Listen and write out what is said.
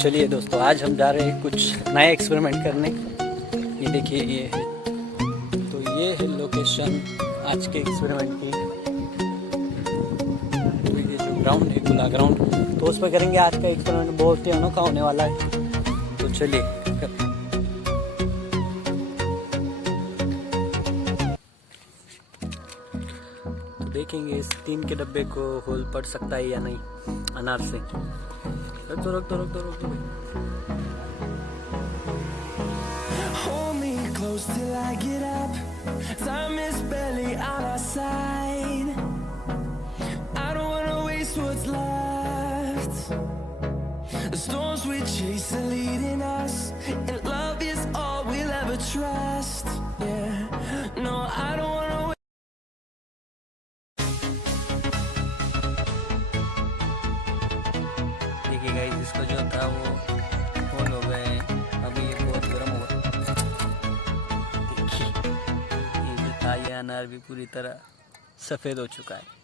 चलिए दोस्तों, आज हम जा रहे हैं कुछ नया एक्सपेरिमेंट करने। ये देखिए, ये है, तो ये है लोकेशन आज के एक्सपेरिमेंट की। तो ये जो ग्राउंड है, खुला ग्राउंड, तो उस पर करेंगे आज का एक्सपेरिमेंट। बहुत ही अनोखा होने वाला है। तो चलिए तो देखेंगे इस 3 के डब्बे को होल पड़ सकता है या नहीं अनार से। रोक दो। Hold me close till I get up. Time is barely on our side. I don't wanna waste what's left. The storms we chase are leading us, and love is all we'll ever trust. Yeah, no, I don't wanna. देखिए guys, इसको जो था वो whole हो गए हैं। अभी ये बहुत गर्म हुआ। देखिए, ये जो था ये अनार भी पूरी तरह सफ़ेद हो चुका है।